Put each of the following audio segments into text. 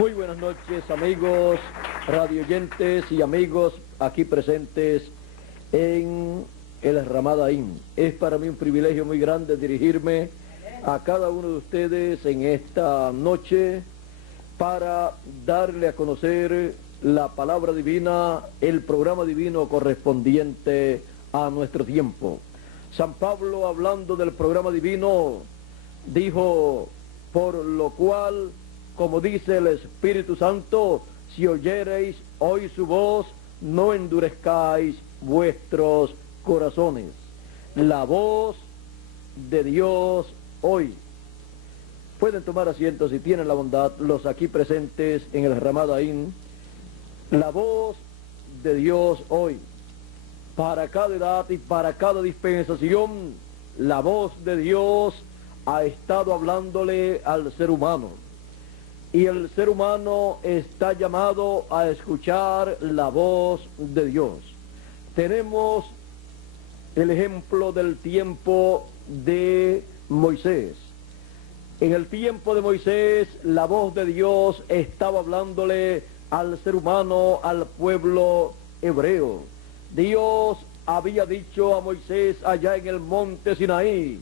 Muy buenas noches, amigos radioyentes y amigos aquí presentes en el Ramadaín. Es para mí un privilegio muy grande dirigirme a cada uno de ustedes en esta noche para darle a conocer la palabra divina, el programa divino correspondiente a nuestro tiempo. San Pablo, hablando del programa divino, dijo: por lo cual, como dice el Espíritu Santo, si oyereis hoy su voz, no endurezcáis vuestros corazones. La voz de Dios hoy. Pueden tomar asiento si tienen la bondad, los aquí presentes en el Ramadaín. La voz de Dios hoy. Para cada edad y para cada dispensación, la voz de Dios ha estado hablándole al ser humano. Y el ser humano está llamado a escuchar la voz de Dios. Tenemos el ejemplo del tiempo de Moisés. En el tiempo de Moisés, la voz de Dios estaba hablándole al ser humano, al pueblo hebreo. Dios había dicho a Moisés allá en el monte Sinaí: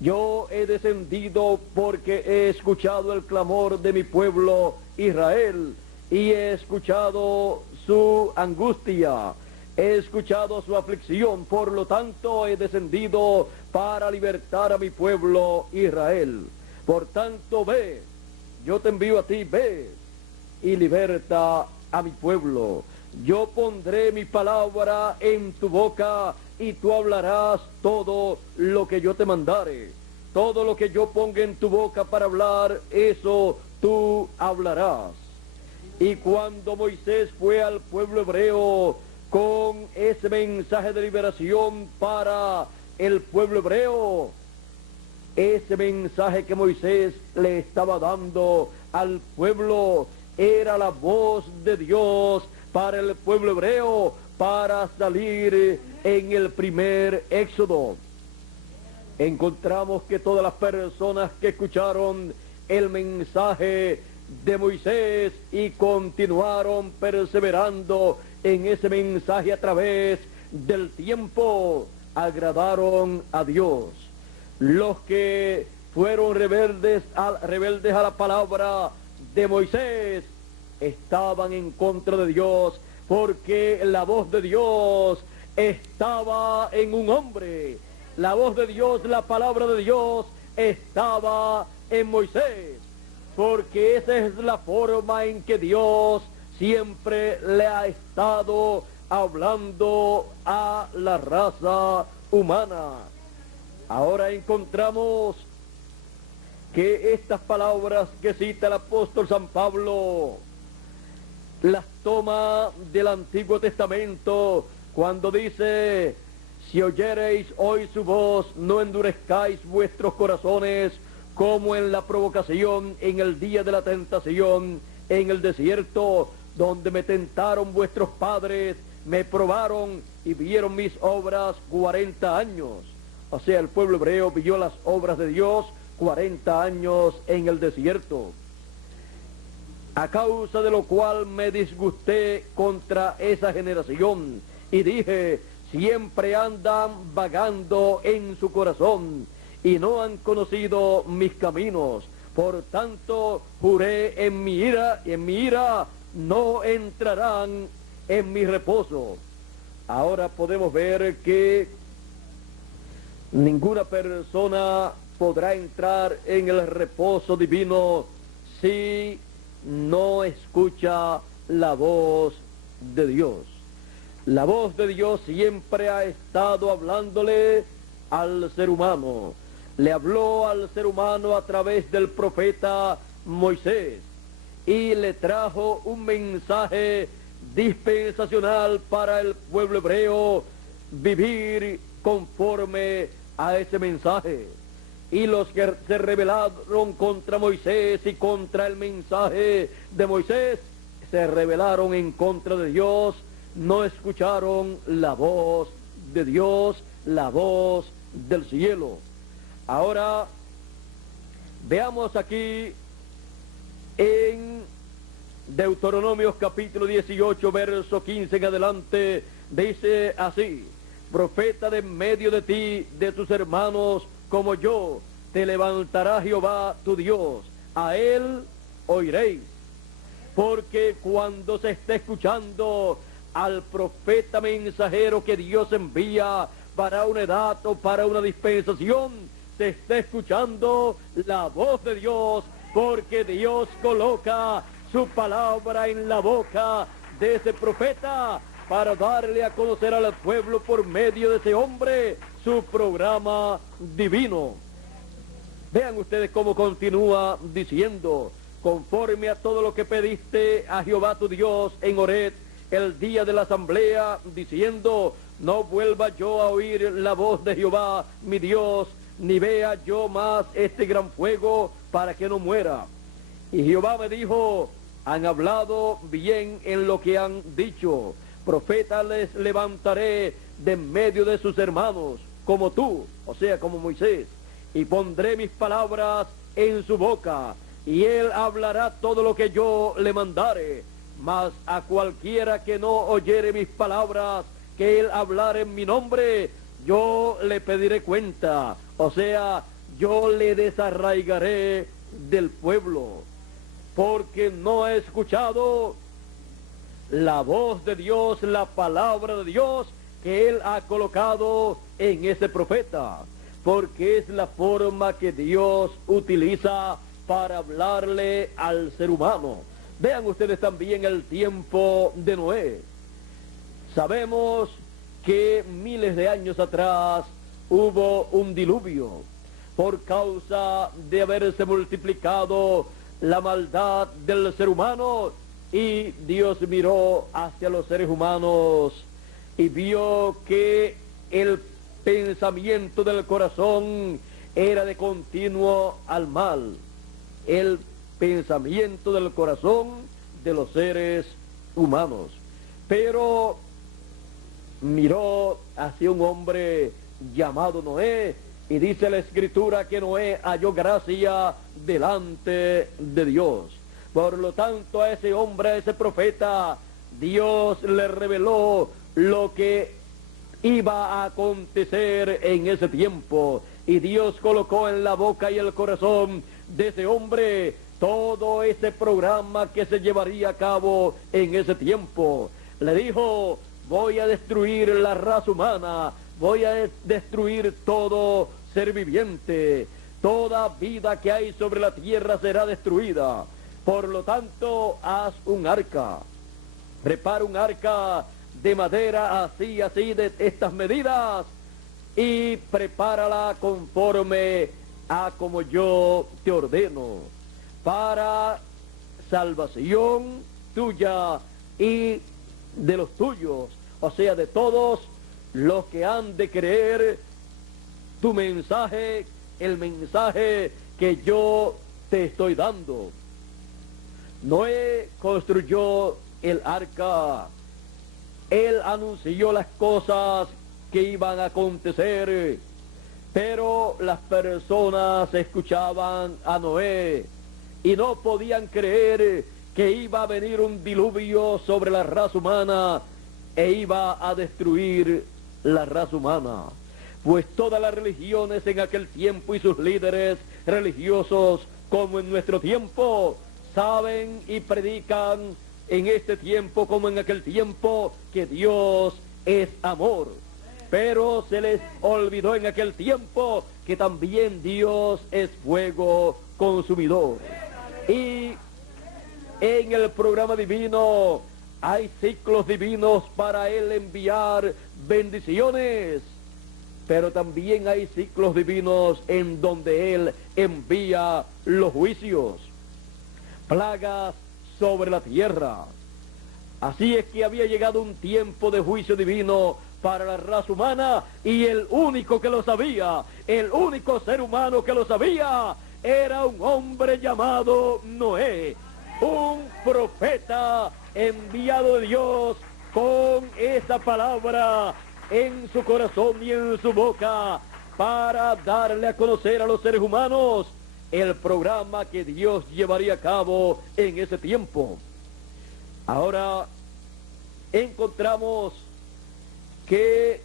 yo he descendido porque he escuchado el clamor de mi pueblo Israel y he escuchado su angustia, he escuchado su aflicción, por lo tanto he descendido para libertar a mi pueblo Israel. Por tanto, ve, yo te envío a ti, ve y liberta a mi pueblo. Yo pondré mi palabra en tu boca y tú hablarás todo lo que yo te mandare. Todo lo que yo ponga en tu boca para hablar, eso tú hablarás. Y cuando Moisés fue al pueblo hebreo con ese mensaje de liberación para el pueblo hebreo, ese mensaje que Moisés le estaba dando al pueblo era la voz de Dios para el pueblo hebreo, para salir en el primer éxodo. Encontramos que todas las personas que escucharon el mensaje de Moisés y continuaron perseverando en ese mensaje a través del tiempo, agradaron a Dios. Los que fueron rebeldes a la palabra de Moisés estaban en contra de Dios, porque la voz de Dios estaba en un hombre. La voz de Dios, la palabra de Dios estaba en Moisés, porque esa es la forma en que Dios siempre le ha estado hablando a la raza humana. Ahora encontramos que estas palabras que cita el apóstol San Pablo las toma del Antiguo Testamento cuando dice: si oyereis hoy su voz, no endurezcáis vuestros corazones como en la provocación, en el día de la tentación, en el desierto, donde me tentaron vuestros padres, me probaron y vieron mis obras 40 años. O sea, el pueblo hebreo vio las obras de Dios 40 años en el desierto. A causa de lo cual me disgusté contra esa generación y dije: siempre andan vagando en su corazón y no han conocido mis caminos. Por tanto, juré en mi ira, y en mi ira no entrarán en mi reposo. Ahora podemos ver que ninguna persona podrá entrar en el reposo divino si no escucha la voz de Dios. La voz de Dios siempre ha estado hablándole al ser humano. Le habló al ser humano a través del profeta Moisés y le trajo un mensaje dispensacional para el pueblo hebreo vivir conforme a ese mensaje. Y los que se rebelaron contra Moisés y contra el mensaje de Moisés se rebelaron en contra de Dios. No escucharon la voz de Dios, la voz del cielo. Ahora veamos aquí en Deuteronomios capítulo 18, verso 15 en adelante, dice así: profeta de en medio de ti, de tus hermanos, como yo, te levantará Jehová tu Dios, a él oiréis. Porque cuando se esté escuchando al profeta mensajero que Dios envía para una edad o para una dispensación, se está escuchando la voz de Dios, porque Dios coloca su palabra en la boca de ese profeta para darle a conocer al pueblo por medio de ese hombre su programa divino. Vean ustedes cómo continúa diciendo: conforme a todo lo que pediste a Jehová tu Dios en Horeb el día de la asamblea, diciendo: no vuelva yo a oír la voz de Jehová mi Dios, ni vea yo más este gran fuego, para que no muera. Y Jehová me dijo: han hablado bien en lo que han dicho. Profeta les levantaré de en medio de sus hermanos, como tú, o sea, como Moisés, y pondré mis palabras en su boca, y él hablará todo lo que yo le mandare. Mas a cualquiera que no oyere mis palabras, que él hablare en mi nombre, yo le pediré cuenta, o sea, yo le desarraigaré del pueblo, porque no he escuchado la voz de Dios, la palabra de Dios que él ha colocado en ese profeta, porque es la forma que Dios utiliza para hablarle al ser humano. Vean ustedes también el tiempo de Noé. Sabemos que miles de años atrás hubo un diluvio por causa de haberse multiplicado la maldad del ser humano, y Dios miró hacia los seres humanos y vio que el pensamiento del corazón era de continuo al mal. El pensamiento del corazón de los seres humanos. Pero miró hacia un hombre llamado Noé, y dice la Escritura que Noé halló gracia delante de Dios. Por lo tanto, a ese hombre, a ese profeta, Dios le reveló lo que iba a acontecer en ese tiempo, y Dios colocó en la boca y el corazón de ese hombre todo ese programa que se llevaría a cabo en ese tiempo. Le dijo: voy a destruir la raza humana, voy a destruir todo ser viviente, toda vida que hay sobre la tierra será destruida. Por lo tanto, haz un arca, prepara un arca de madera así de estas medidas, y prepárala conforme a como yo te ordeno, para salvación tuya y de los tuyos, o sea, de todos los que han de creer tu mensaje, el mensaje que yo te estoy dando. Noé construyó el arca, él anunció las cosas que iban a acontecer, pero las personas escuchaban a Noé y no podían creer que iba a venir un diluvio sobre la raza humana e iba a destruir la raza humana. Pues todas las religiones en aquel tiempo y sus líderes religiosos, como en nuestro tiempo, saben y predican en este tiempo como en aquel tiempo que Dios es amor. Pero se les olvidó en aquel tiempo que también Dios es fuego consumidor. Y en el programa divino hay ciclos divinos para Él enviar bendiciones, pero también hay ciclos divinos en donde Él envía los juicios, plagas sobre la tierra. Así es que había llegado un tiempo de juicio divino para la raza humana, y el único que lo sabía, el único ser humano que lo sabía, era un hombre llamado Noé, un profeta enviado de Dios con esa palabra en su corazón y en su boca, para darle a conocer a los seres humanos el programa que Dios llevaría a cabo en ese tiempo. Ahora encontramos que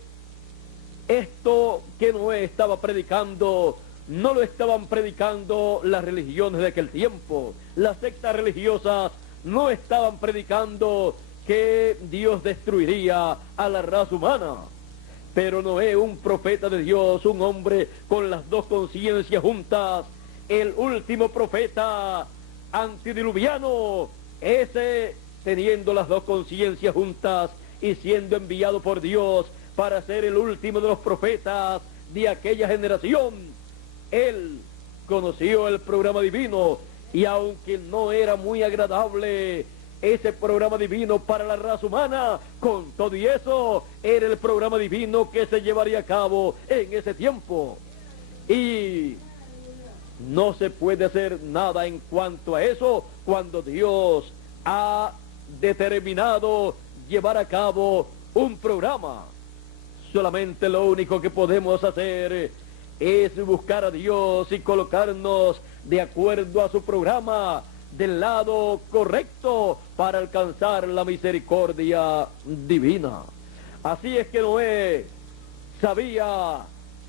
esto que Noé estaba predicando, no lo estaban predicando las religiones de aquel tiempo. Las sectas religiosas no estaban predicando que Dios destruiría a la raza humana. Pero Noé, un profeta de Dios, un hombre con las dos conciencias juntas, el último profeta antidiluviano, ese teniendo las dos conciencias juntas y siendo enviado por Dios para ser el último de los profetas de aquella generación, él conoció el programa divino, y aunque no era muy agradable ese programa divino para la raza humana, con todo y eso era el programa divino que se llevaría a cabo en ese tiempo. Y no se puede hacer nada en cuanto a eso cuando Dios ha determinado llevar a cabo un programa. Solamente lo único que podemos hacer es buscar a Dios y colocarnos de acuerdo a su programa del lado correcto para alcanzar la misericordia divina. Así es que Noé sabía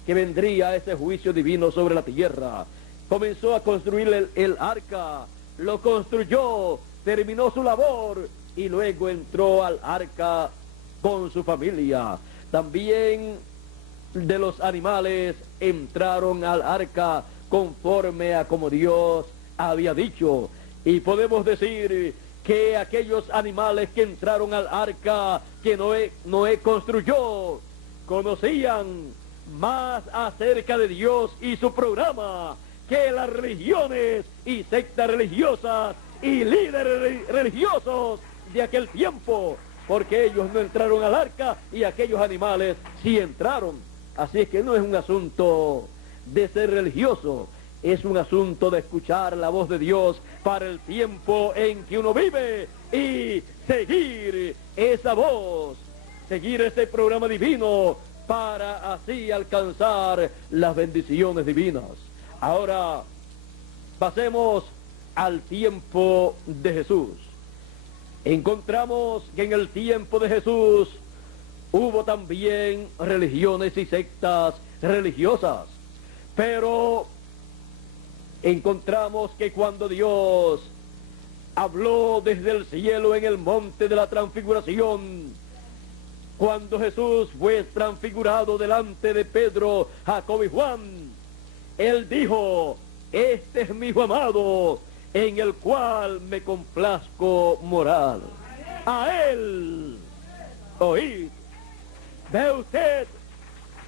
que vendría ese juicio divino sobre la tierra. Comenzó a construir el arca, lo construyó, terminó su labor y luego entró al arca con su familia. También de los animales entraron al arca conforme a como Dios había dicho. Y podemos decir que aquellos animales que entraron al arca que Noé construyó conocían más acerca de Dios y su programa que las religiones y sectas religiosas y líderes religiosos de aquel tiempo, porque ellos no entraron al arca y aquellos animales sí entraron. Así es que no es un asunto de ser religioso, es un asunto de escuchar la voz de Dios para el tiempo en que uno vive y seguir esa voz, seguir ese programa divino para así alcanzar las bendiciones divinas. Ahora pasemos al tiempo de Jesús. Encontramos que en el tiempo de Jesús hubo también religiones y sectas religiosas, pero encontramos que cuando Dios habló desde el cielo en el monte de la transfiguración, cuando Jesús fue transfigurado delante de Pedro, Jacobo y Juan, Él dijo: este es mi hijo amado, en el cual me complazco morar. A Él oíd. Ve usted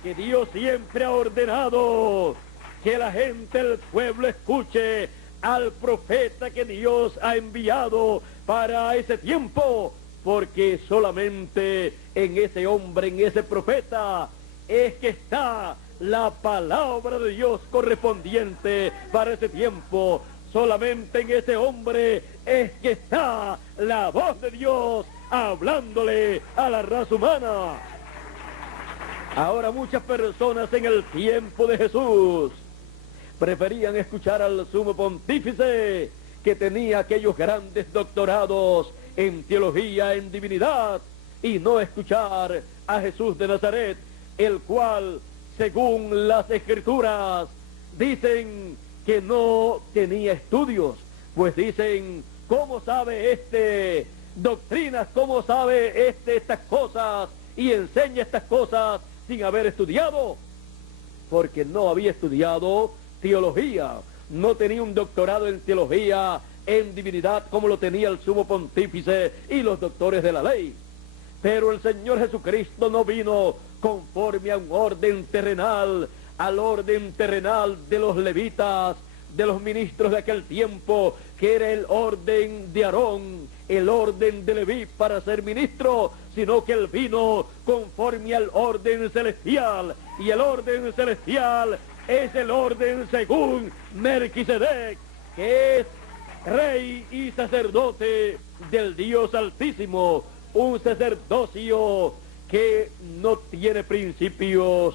que Dios siempre ha ordenado que la gente, el pueblo, escuche al profeta que Dios ha enviado para ese tiempo, porque solamente en ese hombre, en ese profeta, es que está la palabra de Dios correspondiente para ese tiempo. Solamente en ese hombre es que está la voz de Dios hablándole a la raza humana. Ahora muchas personas en el tiempo de Jesús preferían escuchar al sumo pontífice, que tenía aquellos grandes doctorados en teología, en divinidad, y no escuchar a Jesús de Nazaret, el cual, según las escrituras, dicen que no tenía estudios. Pues dicen: ¿cómo sabe este doctrinas? ¿Cómo sabe estas cosas? Y enseña estas cosas sin haber estudiado, porque no había estudiado teología, no tenía un doctorado en teología, en divinidad, como lo tenía el sumo pontífice y los doctores de la ley. Pero el Señor Jesucristo no vino conforme a un orden terrenal, al orden terrenal de los levitas, de los ministros de aquel tiempo, que era el orden de Aarón, el orden de Leví para ser ministro, sino que Él vino conforme al orden celestial, y el orden celestial es el orden según Melquisedec, que es rey y sacerdote del Dios Altísimo, un sacerdocio que no tiene principio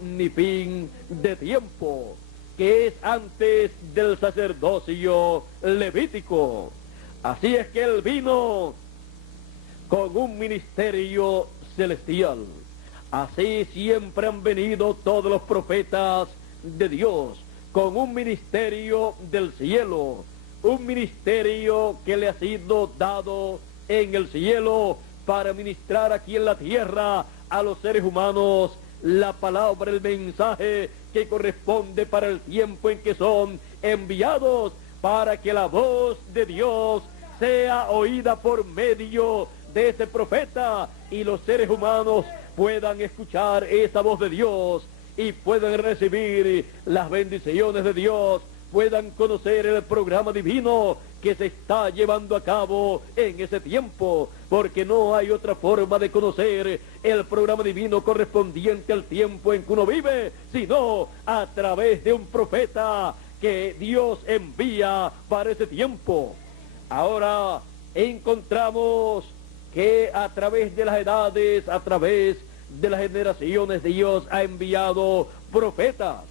ni fin de tiempo, que es antes del sacerdocio levítico. Así es que Él vino con un ministerio celestial. Así siempre han venido todos los profetas de Dios, con un ministerio del cielo, un ministerio que le ha sido dado en el cielo para ministrar aquí en la tierra a los seres humanos la palabra, el mensaje que corresponde para el tiempo en que son enviados, para que la voz de Dios sea oída por medio de ese profeta y los seres humanos puedan escuchar esa voz de Dios y puedan recibir las bendiciones de Dios, puedan conocer el programa divino que se está llevando a cabo en ese tiempo, porque no hay otra forma de conocer el programa divino correspondiente al tiempo en que uno vive, sino a través de un profeta que Dios envía para ese tiempo. Ahora encontramos que a través de las edades, a través de las generaciones, Dios ha enviado profetas.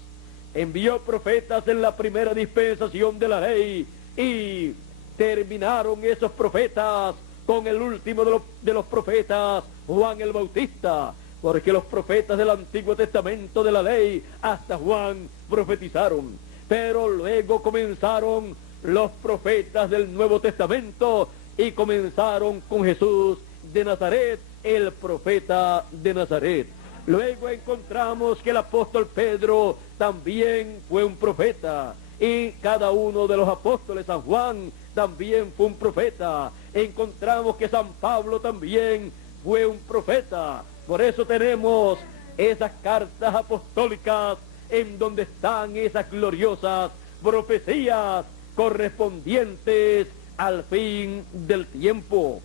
Envió profetas en la primera dispensación de la ley y terminaron esos profetas con el último de los profetas, Juan el Bautista, porque los profetas del Antiguo Testamento de la ley hasta Juan profetizaron, pero luego comenzaron los profetas del Nuevo Testamento y comenzaron con Jesús de Nazaret, el profeta de Nazaret. Luego encontramos que el apóstol Pedro también fue un profeta, y cada uno de los apóstoles, San Juan también fue un profeta. Encontramos que San Pablo también fue un profeta. Por eso tenemos esas cartas apostólicas en donde están esas gloriosas profecías correspondientes al fin del tiempo.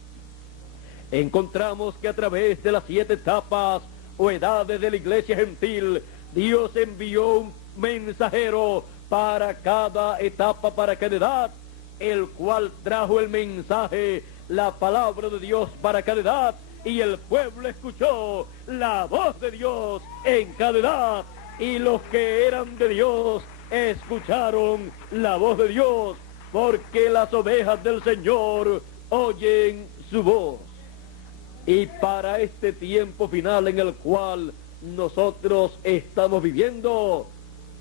Encontramos que a través de las 7 etapas o edades de la iglesia gentil, Dios envió un mensajero para cada etapa, para cada edad, el cual trajo el mensaje, la palabra de Dios para cada edad, y el pueblo escuchó la voz de Dios en cada edad, y los que eran de Dios escucharon la voz de Dios, porque las ovejas del Señor oyen su voz. Y para este tiempo final en el cual nosotros estamos viviendo,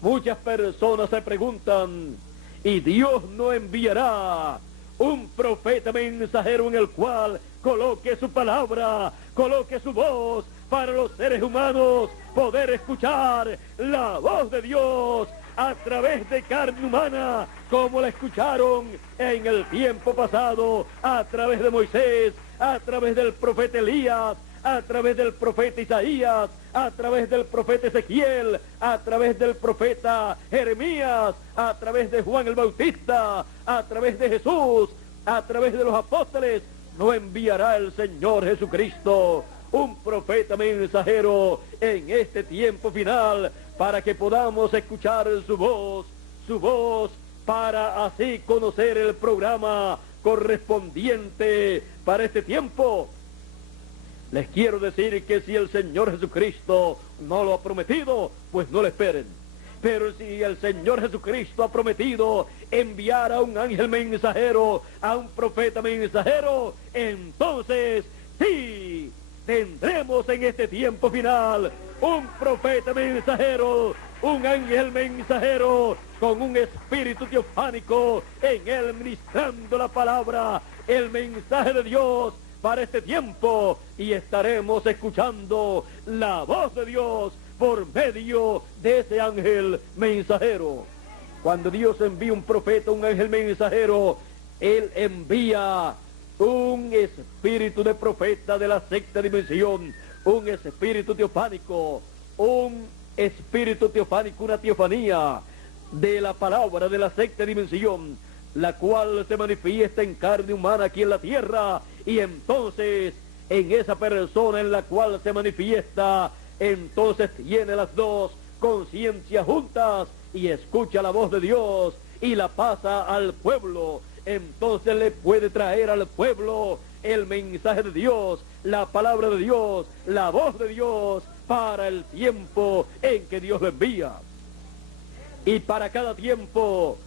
muchas personas se preguntan, ¿y Dios no enviará un profeta mensajero en el cual coloque su palabra, coloque su voz para los seres humanos poder escuchar la voz de Dios a través de carne humana, como la escucharon en el tiempo pasado, a través de Moisés, a través del profeta Elías, a través del profeta Isaías, a través del profeta Ezequiel, a través del profeta Jeremías, a través de Juan el Bautista, a través de Jesús, a través de los apóstoles? ¿No enviará el Señor Jesucristo un profeta mensajero en este tiempo final para que podamos escuchar su voz para así conocer el programa correspondiente para este tiempo? Les quiero decir que si el Señor Jesucristo no lo ha prometido, pues no lo esperen. Pero si el Señor Jesucristo ha prometido enviar a un ángel mensajero, a un profeta mensajero, entonces sí, tendremos en este tiempo final un profeta mensajero, un ángel mensajero con un espíritu teofánico en él ministrando la palabra, el mensaje de Dios para este tiempo, y estaremos escuchando la voz de Dios por medio de ese ángel mensajero. Cuando Dios envía un profeta, un ángel mensajero, Él envía un espíritu de profeta de la sexta dimensión, un espíritu teofánico, una teofanía de la palabra de la sexta dimensión, la cual se manifiesta en carne humana aquí en la tierra, y entonces en esa persona en la cual se manifiesta, entonces tiene las dos conciencias juntas y escucha la voz de Dios y la pasa al pueblo. Entonces le puede traer al pueblo el mensaje de Dios, la palabra de Dios, la voz de Dios para el tiempo en que Dios lo envía. Y para cada tiempo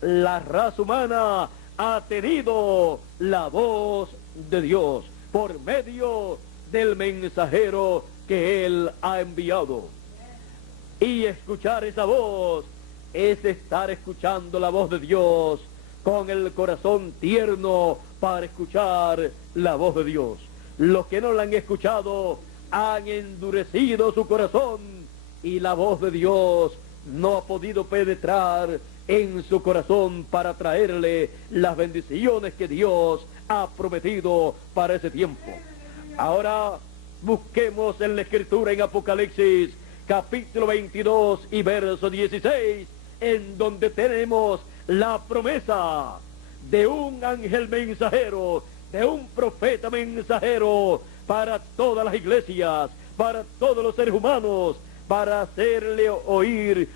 la raza humana ha tenido la voz de Dios por medio del mensajero que Él ha enviado. Y escuchar esa voz es estar escuchando la voz de Dios con el corazón tierno para escuchar la voz de Dios. Los que no la han escuchado han endurecido su corazón y la voz de Dios no ha podido penetrar en su corazón para traerle las bendiciones que Dios ha prometido para ese tiempo. Ahora busquemos en la Escritura en Apocalipsis capítulo 22 y verso 16, en donde tenemos la promesa de un ángel mensajero, de un profeta mensajero para todas las iglesias, para todos los seres humanos, para hacerle oír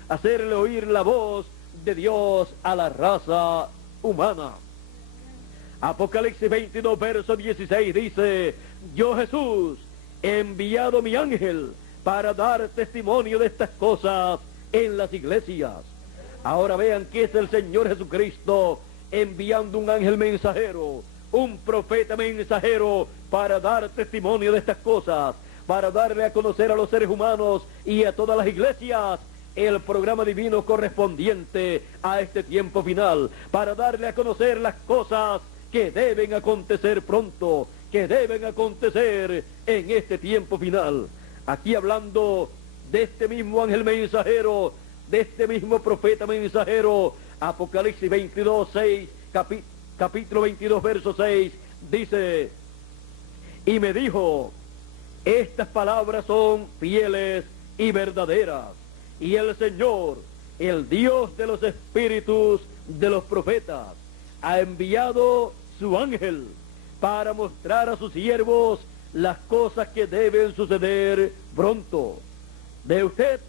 la voz de Dios a la raza humana. Apocalipsis 22, verso 16 dice: yo, Jesús, he enviado mi ángel para dar testimonio de estas cosas en las iglesias. Ahora vean que es el Señor Jesucristo enviando un ángel mensajero, un profeta mensajero para dar testimonio de estas cosas, para darle a conocer a los seres humanos y a todas las iglesias el programa divino correspondiente a este tiempo final, para darle a conocer las cosas que deben acontecer pronto, que deben acontecer en este tiempo final. Aquí hablando de este mismo ángel mensajero, de este mismo profeta mensajero, Apocalipsis 22, 6, capítulo 22, verso 6, dice: y me dijo, estas palabras son fieles y verdaderas, y el Señor, el Dios de los espíritus de los profetas, ha enviado su ángel para mostrar a sus siervos las cosas que deben suceder pronto. ¿Ve usted?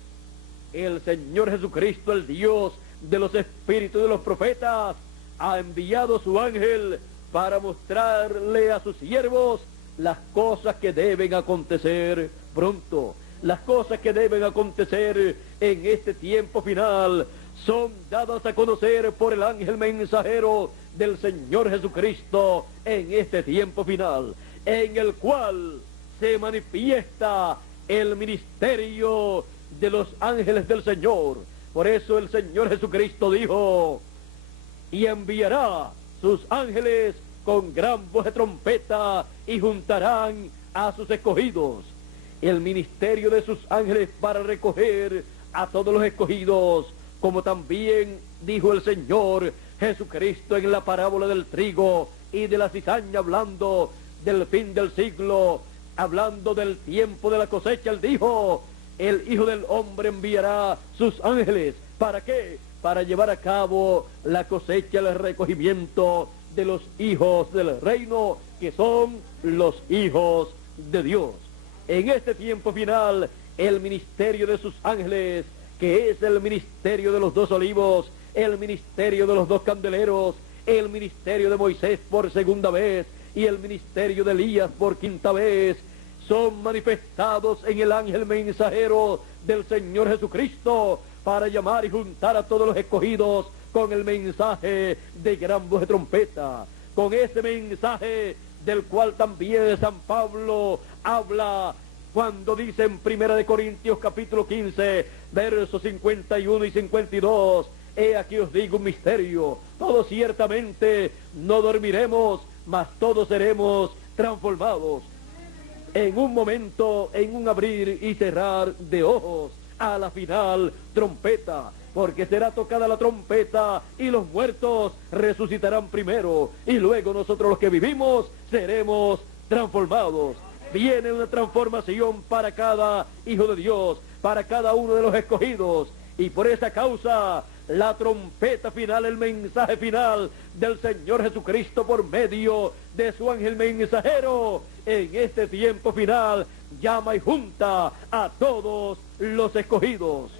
El Señor Jesucristo, el Dios de los espíritus de los profetas, ha enviado su ángel para mostrarle a sus siervos las cosas que deben acontecer pronto. Las cosas que deben acontecer en este tiempo final son dadas a conocer por el ángel mensajero del Señor Jesucristo en este tiempo final, en el cual se manifiesta el ministerio de los ángeles del Señor. Por eso el Señor Jesucristo dijo: y enviará sus ángeles con gran voz de trompeta y juntarán a sus escogidos. El ministerio de sus ángeles para recoger a todos los escogidos, como también dijo el Señor Jesucristo en la parábola del trigo y de la cizaña, hablando del fin del siglo, hablando del tiempo de la cosecha. Él dijo: el Hijo del Hombre enviará sus ángeles. ¿Para qué? Para llevar a cabo la cosecha, el recogimiento de los hijos del reino, que son los hijos de Dios. En este tiempo final, el ministerio de sus ángeles, que es el ministerio de los dos olivos, el ministerio de los dos candeleros, el ministerio de Moisés por segunda vez y el ministerio de Elías por quinta vez, son manifestados en el ángel mensajero del Señor Jesucristo para llamar y juntar a todos los escogidos con el mensaje de gran voz de trompeta, con ese mensaje del cual también San Pablo habla cuando dice en 1 Corintios capítulo 15, versos 51 y 52, he aquí os digo un misterio, todos ciertamente no dormiremos, mas todos seremos transformados en un momento, en un abrir y cerrar de ojos, a la final trompeta, porque será tocada la trompeta y los muertos resucitarán primero, y luego nosotros los que vivimos seremos transformados. Viene una transformación para cada hijo de Dios, para cada uno de los escogidos, y por esa causa la trompeta final, el mensaje final del Señor Jesucristo por medio de su ángel mensajero, en este tiempo final llama y junta a todos los escogidos.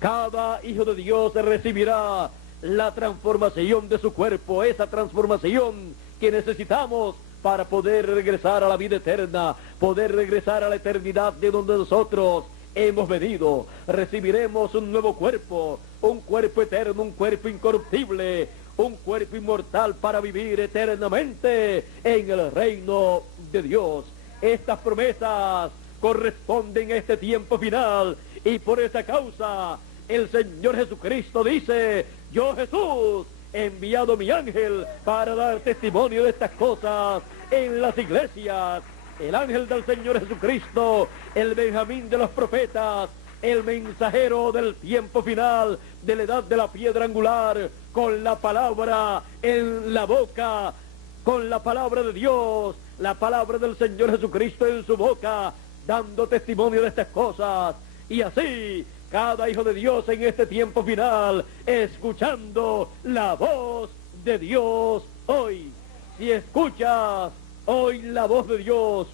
Cada hijo de Dios recibirá la transformación de su cuerpo, esa transformación que necesitamos para poder regresar a la vida eterna, poder regresar a la eternidad de donde nosotros hemos venido. Recibiremos un nuevo cuerpo, un cuerpo eterno, un cuerpo incorruptible, un cuerpo inmortal para vivir eternamente en el reino de Dios. Estas promesas corresponden a este tiempo final y por esa causa el Señor Jesucristo dice: yo, Jesús, he enviado mi ángel para dar testimonio de estas cosas en las iglesias. El ángel del Señor Jesucristo, el Benjamín de los profetas, el mensajero del tiempo final, de la edad de la piedra angular, con la palabra en la boca, con la palabra de Dios, la palabra del Señor Jesucristo en su boca, dando testimonio de estas cosas. Y así, cada hijo de Dios en este tiempo final, escuchando la voz de Dios hoy. Si escuchas hoy la voz de Dios,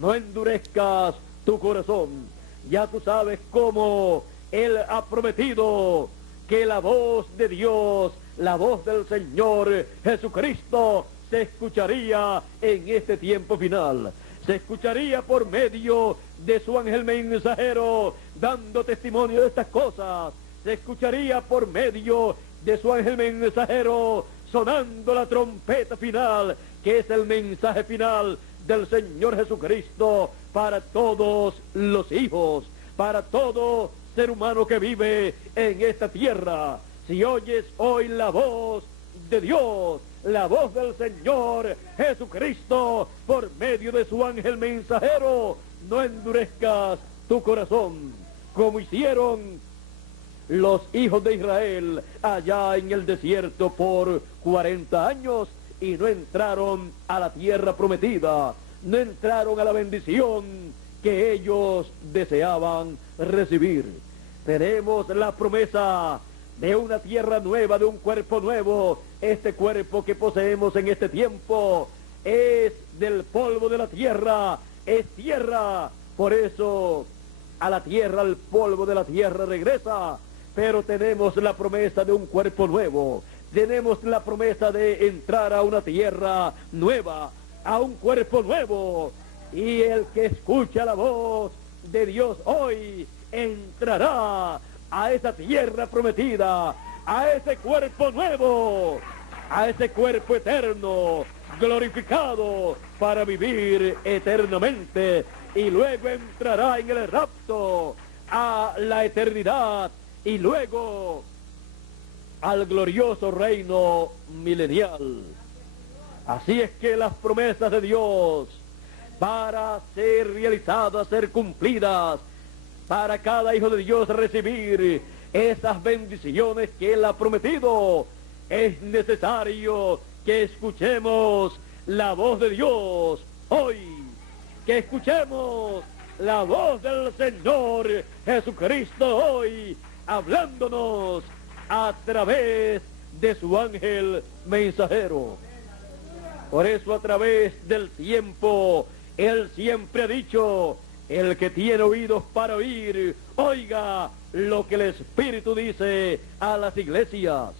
no endurezcas tu corazón. Ya tú sabes cómo Él ha prometido que la voz de Dios, la voz del Señor Jesucristo, se escucharía en este tiempo final. Se escucharía por medio de su ángel mensajero, dando testimonio de estas cosas. Se escucharía por medio de su ángel mensajero, sonando la trompeta final, que es el mensaje final del Señor Jesucristo para todos los hijos, para todo ser humano que vive en esta tierra. Si oyes hoy la voz de Dios, la voz del Señor Jesucristo por medio de su ángel mensajero, no endurezcas tu corazón, como hicieron los hijos de Israel allá en el desierto por 40 años y no entraron a la tierra prometida, no entraron a la bendición que ellos deseaban recibir. Tenemos la promesa de una tierra nueva, de un cuerpo nuevo. Este cuerpo que poseemos en este tiempo es del polvo de la tierra, es tierra. Por eso a la tierra, al polvo de la tierra regresa. Pero tenemos la promesa de un cuerpo nuevo. Tenemos la promesa de entrar a una tierra nueva, a un cuerpo nuevo. Y el que escucha la voz de Dios hoy entrará a esa tierra prometida, a ese cuerpo nuevo, a ese cuerpo eterno, glorificado para vivir eternamente. Y luego entrará en el rapto a la eternidad y luego al glorioso reino milenial. Así es que las promesas de Dios, para ser realizadas, ser cumplidas, para cada hijo de Dios recibir esas bendiciones que Él ha prometido, es necesario que escuchemos la voz de Dios hoy, que escuchemos la voz del Señor Jesucristo hoy, hablándonos a través de su ángel mensajero. Por eso, a través del tiempo, Él siempre ha dicho: el que tiene oídos para oír, oiga lo que el Espíritu dice a las iglesias.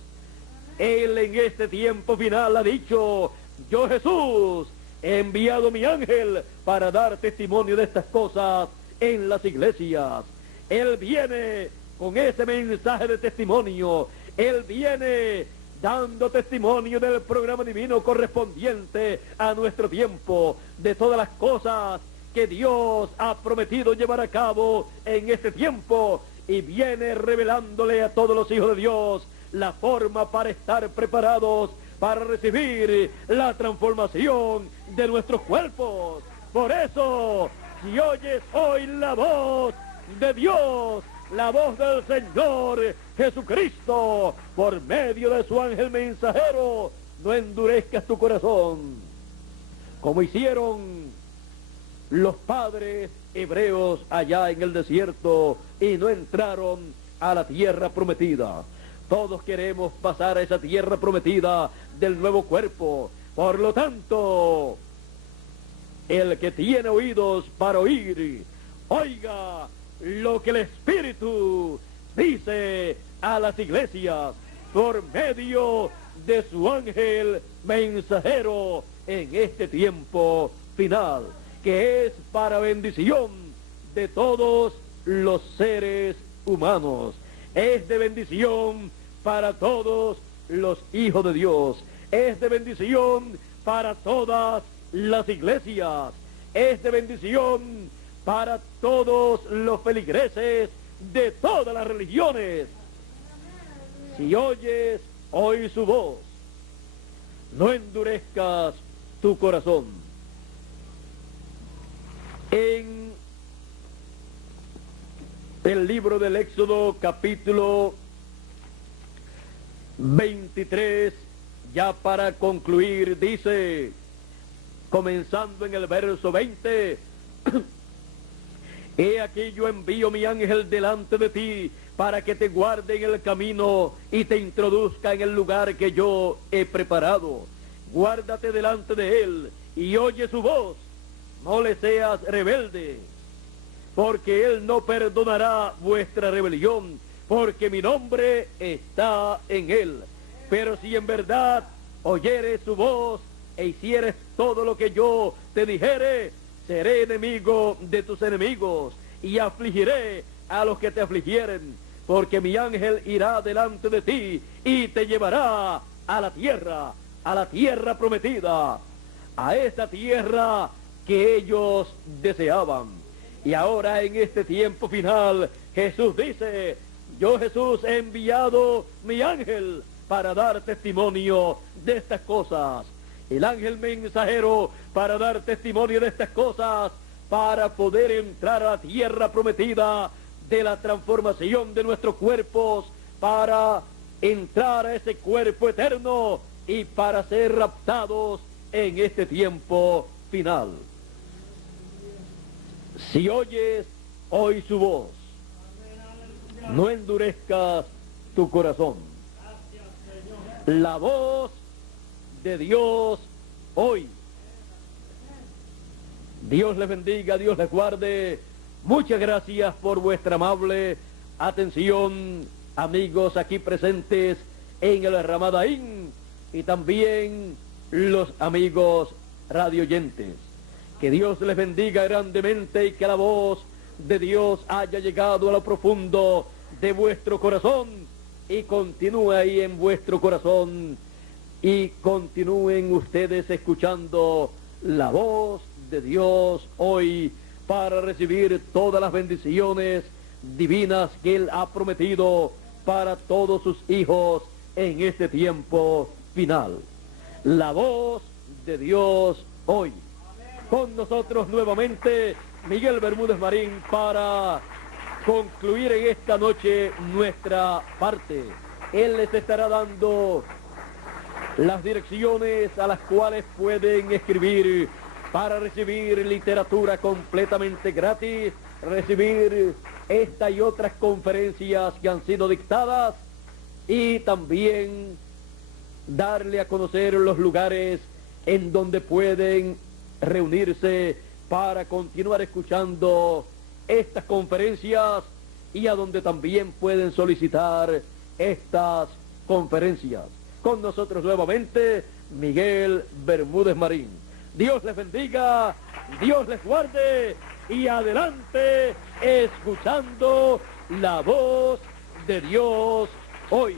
Él en este tiempo final ha dicho: yo, Jesús, he enviado mi ángel para dar testimonio de estas cosas en las iglesias. Él viene con ese mensaje de testimonio. Él viene dando testimonio del programa divino correspondiente a nuestro tiempo, de todas las cosas que Dios ha prometido llevar a cabo en este tiempo, y viene revelándole a todos los hijos de Dios la forma para estar preparados para recibir la transformación de nuestros cuerpos. Por eso, si oyes hoy la voz de Dios, la voz del Señor Jesucristo, por medio de su ángel mensajero, no endurezcas tu corazón, como hicieron los padres hebreos allá en el desierto y no entraron a la tierra prometida. Todos queremos pasar a esa tierra prometida del nuevo cuerpo. Por lo tanto, el que tiene oídos para oír, oiga lo que el Espíritu dice a las iglesias por medio de su ángel mensajero en este tiempo final, que es para bendición de todos los seres humanos. Es de bendición para todos los hijos de Dios. Es de bendición para todas las iglesias. Es de bendición para todos los feligreses de todas las religiones. Si oyes hoy su voz, no endurezcas tu corazón. En el libro del Éxodo, capítulo 23, ya para concluir, dice, comenzando en el verso 20, he aquí yo envío mi ángel delante de ti para que te guarde en el camino y te introduzca en el lugar que yo he preparado. Guárdate delante de él y oye su voz, no le seas rebelde, porque él no perdonará vuestra rebelión, porque mi nombre está en él. Pero si en verdad oyeres su voz e hicieres todo lo que yo te dijere, seré enemigo de tus enemigos y afligiré a los que te afligieren, porque mi ángel irá delante de ti y te llevará a la tierra prometida, a esa tierra que ellos deseaban. Y ahora en este tiempo final, Jesús dice, yo Jesús he enviado mi ángel para dar testimonio de estas cosas. El ángel mensajero para dar testimonio de estas cosas, para poder entrar a la tierra prometida de la transformación de nuestros cuerpos, para entrar a ese cuerpo eterno y para ser raptados en este tiempo final. Si oyes hoy su voz, no endurezcas tu corazón. La voz de Dios hoy. Dios les bendiga, Dios les guarde. Muchas gracias por vuestra amable atención, amigos aquí presentes en el Ramadaín y también los amigos radioyentes. Que Dios les bendiga grandemente y que la voz de Dios haya llegado a lo profundo de vuestro corazón y continúe ahí en vuestro corazón y continúen ustedes escuchando la voz de Dios hoy para recibir todas las bendiciones divinas que Él ha prometido para todos sus hijos en este tiempo final. La voz de Dios hoy. Con nosotros nuevamente Miguel Bermúdez Marín para concluir en esta noche nuestra parte. Él les estará dando las direcciones a las cuales pueden escribir para recibir literatura completamente gratis, recibir esta y otras conferencias que han sido dictadas y también darle a conocer los lugares en donde pueden reunirse para continuar escuchando estas conferencias y a donde también pueden solicitar estas conferencias. Con nosotros nuevamente Miguel Bermúdez Marín. Dios les bendiga, Dios les guarde y adelante escuchando la voz de Dios hoy.